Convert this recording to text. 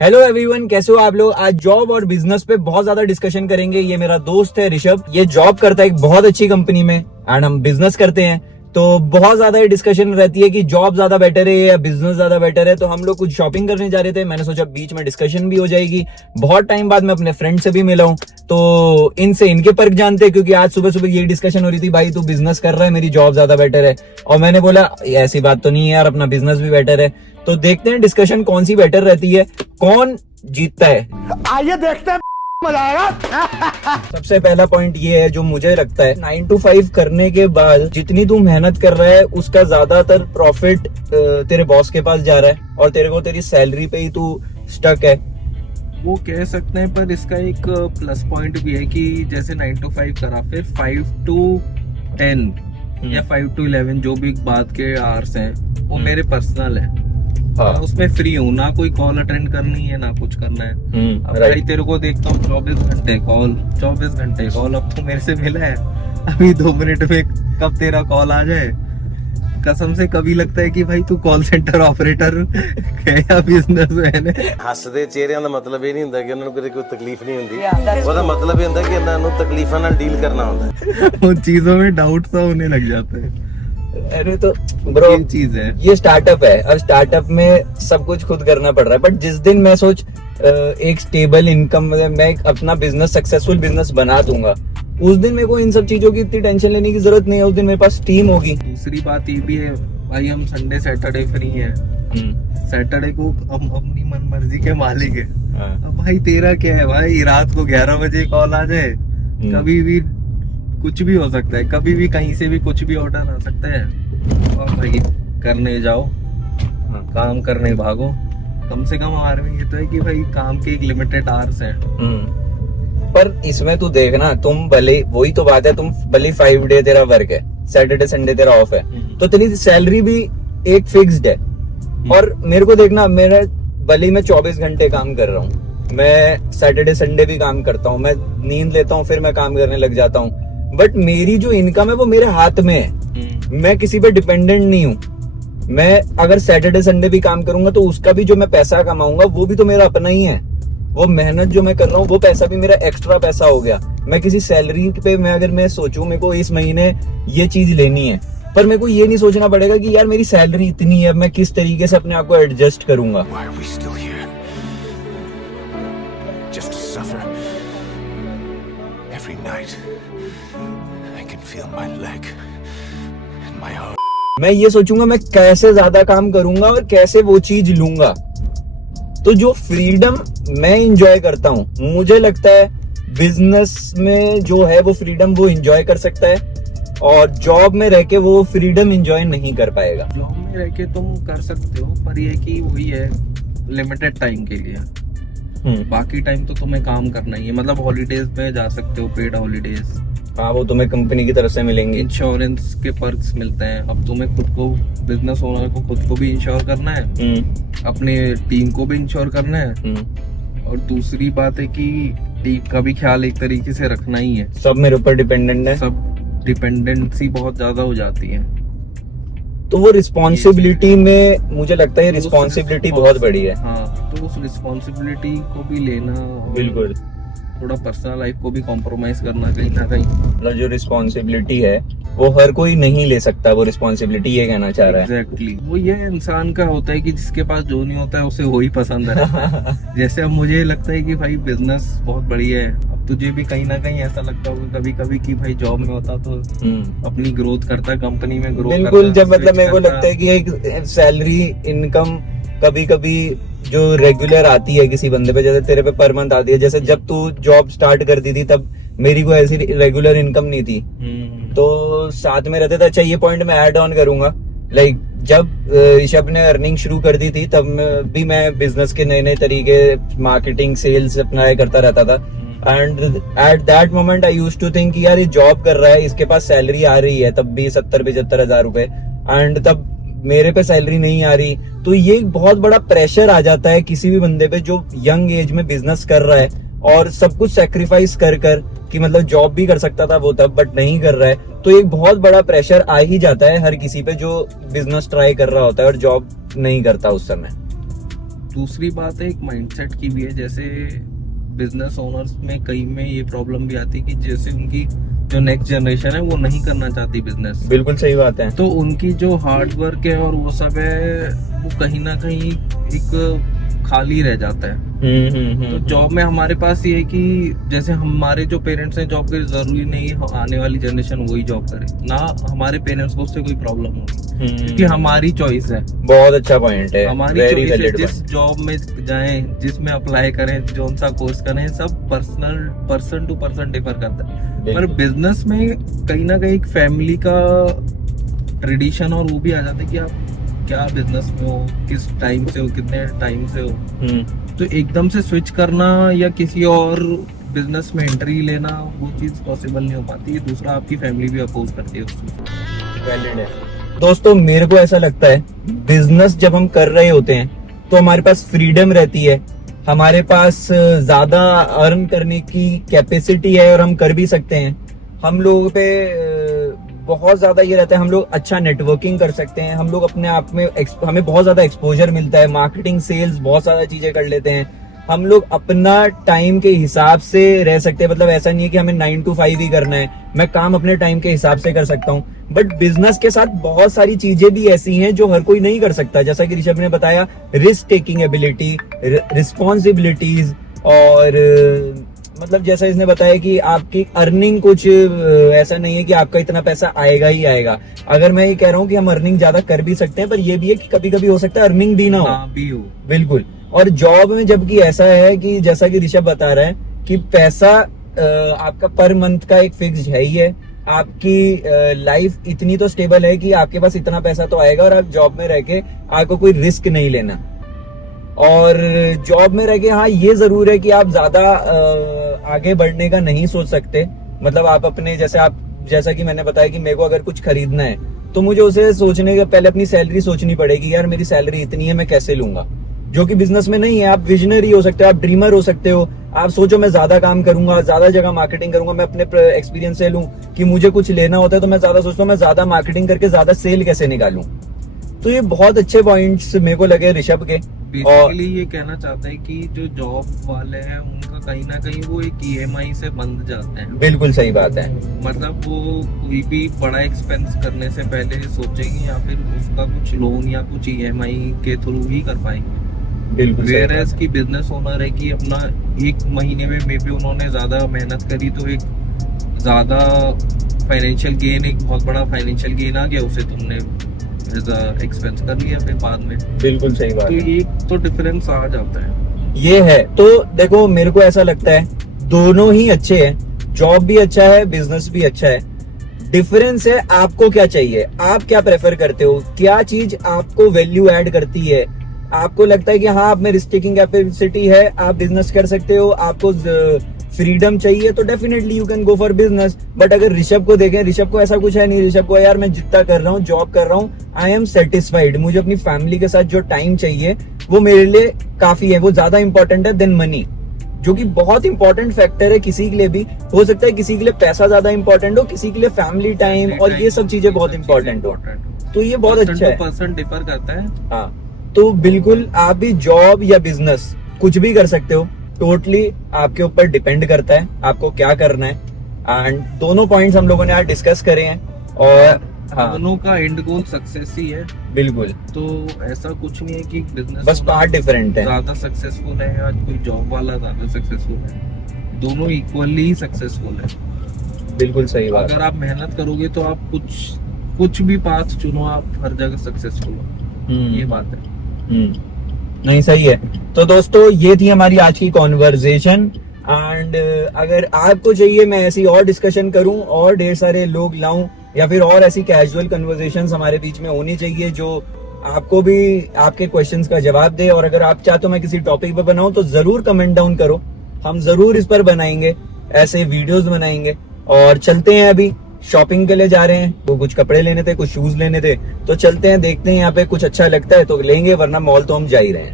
Hello everyone, कैसे हो आप लोग। आज जॉब और बिजनेस पे बहुत ज्यादा डिस्कशन करेंगे। ये मेरा दोस्त है ऋषभ, ये जॉब करता है एक बहुत अच्छी कंपनी में एंड हम बिजनेस करते हैं। तो बहुत ज्यादा ये डिस्कशन रहती है कि जॉब ज्यादा बेटर है या बिजनेस ज्यादा बेटर है। तो हम लोग कुछ शॉपिंग करने जा रहे थे, मैंने सोचा बीच में डिस्कशन भी हो जाएगी। बहुत टाइम बाद मैं अपने फ्रेंड से भी मिला हूँ, तो इनसे इनके पर्क जानते हैं, क्योंकि आज सुबह सुबह यही डिस्कशन हो रही थी, भाई तू बिजनेस कर रहा है, मेरी जॉब ज्यादा बेटर है। और मैंने बोला ऐसी बात तो नहीं है यार, अपना बिजनेस भी बेटर है। तो देखते हैं डिस्कशन कौन सी बेटर रहती है, कौन जीतता है। आइए देखते हैं, मजा आएगा। सबसे पहला पॉइंट ये है जो मुझे लगता है, 9 to 5 करने के बाद जितनी तू मेहनत कर रहा है उसका ज्यादातर प्रॉफिट तेरे बॉस के पास जा रहा है और तेरे को तेरी सैलरी पे ही तू स्टक है। वो कह सकते हैं, पर इसका एक प्लस पॉइंट भी है कि जैसे 9 to 5 करा, फिर 5 to 10 या 5 to 11 जो भी बात के आवर्स हैं वो मेरे पर्सनल है। हाँ। उसमें फ्री हूँ, ना कोई कॉल अटेंड करनी है ना कुछ करना है। अब राइट। भाई तेरे को देखता हूँ 24 घंटे कॉल, 24 घंटे कॉल। अब तो मेरे से मिला है, अभी 2 मिनट में कब तेरा कॉल आ जाए। कसम से कभी लगता है कि भाई तू कॉल सेंटर ऑपरेटर है या बिजनेसमैन है। ਹੱਸਦੇ ਚਿਹਰਿਆਂ ਦਾ ਮਤਲਬ ਇਹ ਨਹੀਂ ਹੁੰਦਾ ਕਿ ਉਹਨਾਂ ਨੂੰ ਕਦੇ ਕੋਈ ਤਕਲੀਫ ਨਹੀਂ ਹੁੰਦੀ। ਉਹਦਾ ਮਤਲਬ ਇਹ ਹੁੰਦਾ ਕਿ ਇਹਨਾਂ ਨੂੰ ਤਕਲੀਫਾਂ ਨਾਲ ਡੀਲ ਕਰਨਾ ਹੁੰਦਾ। उन चीजों में डाउट सा होने लग जाता है। अरे तो ब्रो, ये चीज है, ये स्टार्टअप है। अब स्टार्टअप में सब कुछ खुद करना पड़ रहा है, बट जिस दिन मैं सोच एक स्टेबल इनकम में मैं अपना बिजनेस सक्सेसफुल बिजनेस बना दूंगा, उस दिन मेरे को इन सब चीजों की इतनी टेंशन लेने की जरूरत नहीं है। उस दिन मेरे पास टीम होगी। दूसरी बात ये भी है भाई, हम संडे सैटरडे फ्री हैं। सैटरडे को हम अपनी मन मर्जी के मालिक है। अब भाई तेरा क्या है भाई, रात को 11 बजे कॉल आ जाए, कभी भी कुछ भी हो सकता है, कभी भी कहीं से भी कुछ भी ऑर्डर आ सकता है। और भाई करने जाओ, काम करने भागो। कम से कम हमारे में ये तो है कि भाई काम के एक लिमिटेड आवर्स हैं। पर इसमें तू देखना, तुम भले, वही तो बात है, तुम भले 5 डे तेरा वर्क है, सैटरडे संडे तेरा ऑफ है, तो तेरी सैलरी भी एक फिक्स्ड है। और मेरे को देखना, मेरा भले मैं 24 घंटे काम कर रहा हूँ, मैं सैटरडे संडे भी काम करता हूँ, मैं नींद लेता हूँ फिर मैं काम करने लग जाता हूँ, बट मेरी जो इनकम है वो मेरे हाथ में है। मैं किसी पे डिपेंडेंट नहीं हूँ। मैं अगर सैटरडे संडे भी काम करूंगा तो उसका भी जो मैं पैसा कमाऊंगा वो भी तो मेरा अपना ही है। वो मेहनत जो मैं कर रहा हूँ वो पैसा भी मेरा एक्स्ट्रा पैसा हो गया। मैं किसी सैलरी पे, मैं अगर मैं सोचूं मेरे को इस महीने ये चीज लेनी है, पर मेरे को ये नहीं सोचना पड़ेगा कि यार मेरी सैलरी इतनी है, मैं किस तरीके से अपने आप को एडजस्ट करूंगा। मैं ये सोचूंगा मैं कैसे ज्यादा काम करूंगा और कैसे वो चीज लूंगा। तो जो फ्रीडम मैं इंजॉय करता हूँ, मुझे लगता है बिजनेस में जो है वो फ्रीडम वो इंजॉय कर सकता है, और जॉब में रह के वो फ्रीडम इंजॉय नहीं कर पाएगा। जॉब में रह के तुम कर सकते हो, पर ये कि वही है लिमिटेड टाइम के लिए। बाकी टाइम तो तुम्हें काम करना ही है। मतलब हॉलीडेज में जा सकते हो, पेड हॉलीडेज। हाँ, वो तुम्हें कंपनी की तरफ से मिलेंगे। इंश्योरेंस के पर्क्स मिलते हैं। अब तुम्हें खुद को, बिजनेस ओनर को खुद को भी इंश्योर करना है, अपने टीम को भी इंश्योर करना है, और दूसरी बात है कि टीम का भी ख्याल एक तरीके से रखना ही है। सब मेरे ऊपर डिपेंडेंट है। सब डिपेंडेंसी बहुत ज्यादा हो जाती है, तो वो रिस्पॉन्सिबिलिटी में मुझे लगता है रिस्पॉन्सिबिलिटी बहुत बड़ी है। हाँ, तो उस रिस्पॉन्सिबिलिटी को भी लेना, बिल्कुल, थोड़ा पर्सनल लाइफ को भी कॉम्प्रोमाइज करना कहीं ना कहीं। मतलब जो रिस्पॉन्सिबिलिटी है वो हर कोई नहीं ले सकता। वो रिस्पॉन्सिबिलिटी ये कहना चाह रहा है। एग्जैक्टली, वो ये इंसान का होता है कि जिसके पास जो नहीं होता है उसे वही पसंद है। जैसे अब मुझे लगता है कि भाई बिजनेस बहुत बढ़िया है। अब तुझे भी कहीं ना कहीं ऐसा लगता होगा कभी कभी कि भाई जॉब में होता तो अपनी ग्रोथ करता, कंपनी में ग्रोथ करता। बिल्कुल, जब मतलब मेरे को लगता है कि एक सैलरी इनकम कभी कभी जो रेगुलर आती है किसी बंदे पे, जैसे तेरे पे पर मंथ आती है। जैसे जब तू जॉब स्टार्ट कर दी थी तब मेरी कोई ऐसी रेगुलर इनकम नहीं थी, तो साथ में रहते थे। अच्छा, ये पॉइंट मैं ऐड ऑन करूंगा। लाइक जब ऋषभ ने अर्निंग शुरू कर दी थी तब भी मैं बिजनेस के नए नए तरीके, मार्केटिंग, सेल्स अपना करता रहता था। And at that moment I used to think यार ये जॉब कर रहा है, इसके पास सैलरी आ रही है तब भी 70-75 हजार रुपए, एंड तब मेरे पे सैलरी नहीं आ रही। तो ये एक बहुत बड़ा प्रेशर आ जाता है किसी भी बंदे पे जो यंग एज में बिजनेस कर रहा है और सब कुछ सेक्रीफाइस कर कर, कि मतलब जॉब भी कर सकता था वो तब बट नहीं कर रहा है। तो एक बहुत बड़ा प्रेशर आ ही जाता है हर किसी पे जो बिजनेस ट्राई कर रहा होता है और जॉब नहीं करता उस समय। दूसरी बात है एक माइंडसेट की भी है। जैसे बिजनेस ओनर्स में कई में ये प्रॉब्लम भी आती है कि जैसे उनकी जो नेक्स्ट जनरेशन है वो नहीं करना चाहती बिजनेस। बिल्कुल सही बात है। तो उनकी जो हार्ड वर्क है और वो सब है वो कहीं ना कहीं एक खाली रह जाता है। तो जॉब में हमारे पास ये है कि जैसे हमारे जो पेरेंट्स हैं जॉब के, जरूरी नहीं आने वाली जनरेशन वही जॉब करे ना, हमारे पेरेंट्स को उससे कोई प्रॉब्लम होगी क्योंकि हमारी चॉइस है। बहुत अच्छा पॉइंट है, हमारी चॉइस है, जिस जॉब में जाएं, जिसमें अप्लाई करें, जो सा कोर्स करें, सब पर्सन टू पर्सन डिफर करता है। पर बिजनेस में कहीं ना कहीं एक फैमिली का ट्रेडिशन और वो भी आ जाता है कि आप क्या बिजनेस में हो, किस टाइम से हो, कितने टाइम से हो। तो एकदम से स्विच करना या किसी और बिजनेस में एंट्री लेना वो चीज पॉसिबल नहीं हो पाती है। दूसरा आपकी फैमिली भी अपोज करती है उस चीज को। दोस्तों मेरे को ऐसा लगता है बिजनेस जब हम कर रहे होते हैं तो हमारे पास फ्रीडम रहती है, हमारे पास ज्यादा अर्न करने की कैपेसिटी है और हम कर भी सकते हैं। हम लोगों पे बहुत ज्यादा ये रहता है, हम लोग अच्छा नेटवर्किंग कर सकते हैं, हम लोग अपने आप में हमें बहुत ज्यादा एक्सपोजर मिलता है, मार्केटिंग सेल्स बहुत ज्यादा चीजें कर लेते हैं। हम लोग अपना टाइम के हिसाब से रह सकते हैं, मतलब ऐसा नहीं है कि हमें 9 to 5 ही करना है, मैं काम अपने टाइम के हिसाब से कर सकता हूँ। बट बिजनेस के साथ बहुत सारी चीजें भी ऐसी हैं जो हर कोई नहीं कर सकता, जैसा कि ऋषभ ने बताया, रिस्क टेकिंग एबिलिटी, रिस्पॉन्सिबिलिटीज, और मतलब जैसा इसने बताया कि आपकी अर्निंग कुछ ऐसा नहीं है कि आपका इतना पैसा आएगा ही आएगा। अगर मैं ये कह रहा हूँ कि हम अर्निंग ज्यादा कर भी सकते हैं, पर ये भी है कि कभी कभी हो सकता है अर्निंग भी ना हो। बिल्कुल। और जॉब में जबकि ऐसा है कि जैसा कि ऋषभ बता रहा है कि पैसा आपका पर मंथ का एक फिक्स है ही है, आपकी लाइफ इतनी तो स्टेबल है कि आपके पास इतना पैसा तो आएगा, और आप जॉब में रह के आपको कोई रिस्क नहीं लेना। और जॉब में रह के हाँ ये जरूर है कि आप ज्यादा आगे बढ़ने का नहीं सोच सकते, मतलब आप अपने जैसा कि मैंने बताया कि मेरे को अगर कुछ खरीदना है तो मुझे उसे सोचने के पहले अपनी सैलरी सोचनी पड़ेगी, यार मेरी सैलरी इतनी है मैं कैसे लूंगा, जो कि बिजनेस में नहीं है। आप विजनरी हो सकते हो, आप ड्रीमर हो सकते हो, आप सोचो मैं ज्यादा काम करूंगा, ज्यादा जगह मार्केटिंग करूंगा। मैं अपने एक्सपीरियंस से लूं कि मुझे कुछ लेना होता है तो मैं ज्यादा सोचता हूँ मैं ज्यादा मार्केटिंग करके ज्यादा सेल कैसे निकालूं। तो ये बहुत अच्छे पॉइंट्स मेरे को लगे ऋषभ के। बेसिकली ये कहना चाहता है कि जो जॉब वाले हैं उनका कहीं ना कहीं वो एक EMI से बंध जाते हैं। बिल्कुल सही बात है, मतलब वो कोई भी बड़ा एक्सपेंस करने से पहले सोचेंगे या फिर उसका कुछ लोन या कुछ EMI के थ्रू ही कर पाएंगे। बिल्कुल। वेयरएज की बिजनेस ओनर है कि अपना एक महीने में मे बी उन्होंने ज्यादा मेहनत करी तो एक ज्यादा फाइनेंशियल गेन, एक बहुत बड़ा फाइनेंशियल गेन आ गया, उसे तुमने एक्सपेंस कर लिया फिर बाद में। बिल्कुल सही बात। तो ये तो डिफरेंस आ जाता है, ये है। तो देखो मेरे को ऐसा लगता है दोनों ही अच्छे हैं, जॉब भी अच्छा है, बिजनेस भी अच्छा है। डिफरेंस है आपको क्या चाहिए, आप क्या प्रेफर करते हो, क्या चीज आपको वैल्यू ऐड करती है। आपको लगता है कि हाँ आप में रिस्क टेकिंग कैपेसिटी है, आप बिजनेस कर सकते हो, आपको फ्रीडम चाहिए तो definitely you can go for business. But अगर ऋषभ को देखें, ऋषभ को ऐसा कुछ है नहीं, ऋषभ को यार मैं जितना कर रहा हूँ, जॉब कर रहा हूँ, आई एम सेटिस्फाइड, मुझे अपनी फैमिली के साथ जो टाइम चाहिए वो मेरे लिए काफी है, वो ज्यादा इंपॉर्टेंट है देन मनी, जो कि बहुत इंपॉर्टेंट फैक्टर है किसी के लिए भी। हो सकता है किसी के लिए पैसा ज्यादा इंपॉर्टेंट हो, किसी के लिए फैमिली टाइम और ये सब चीजें बहुत इंपॉर्टेंट हो। तो ये बहुत अच्छा है, पर्सन डिफर करता है। हाँ तो बिल्कुल आप भी जॉब या बिजनेस कुछ भी कर सकते हो, टोटली आपके ऊपर डिपेंड करता है आपको क्या करना है। एंड दोनों पॉइंट्स हम लोगों ने आज डिस्कस करे हैं, और हाँ, दोनों का एंड गोल सक्सेस ही है। बिल्कुल। तो ऐसा कुछ नहीं है कि बिजनेस बस पार्ट डिफरेंट है, ज्यादा सक्सेसफुल है आज कोई जॉब वाला ज्यादा सक्सेसफुल है, दोनों इक्वली सक्सेसफुल है। बिल्कुल सही बात। अगर आप मेहनत करोगे तो आप कुछ भी पाथ चुनो, आप हर जगह सक्सेसफुल हो, ये बात है। नहीं सही है। तो दोस्तों ये थी हमारी आज की कॉन्वर्जेशन, एंड अगर आपको चाहिए मैं ऐसी और डिस्कशन करूं और ढेर सारे लोग लाऊं, या फिर और ऐसी कैजुअल कन्वर्सेशंस हमारे बीच में होनी चाहिए जो आपको भी आपके क्वेश्चंस का जवाब दे, और अगर आप चाहते हो मैं किसी टॉपिक पे बनाऊं तो जरूर कमेंट डाउन करो, हम जरूर इस पर बनाएंगे, ऐसे वीडियोस बनाएंगे। और चलते हैं, अभी शॉपिंग के लिए जा रहे हैं, वो कुछ कपड़े लेने थे, कुछ शूज लेने थे, तो चलते हैं, देखते हैं यहाँ पे कुछ अच्छा लगता है तो लेंगे, वरना मॉल तो हम जा ही रहे हैं।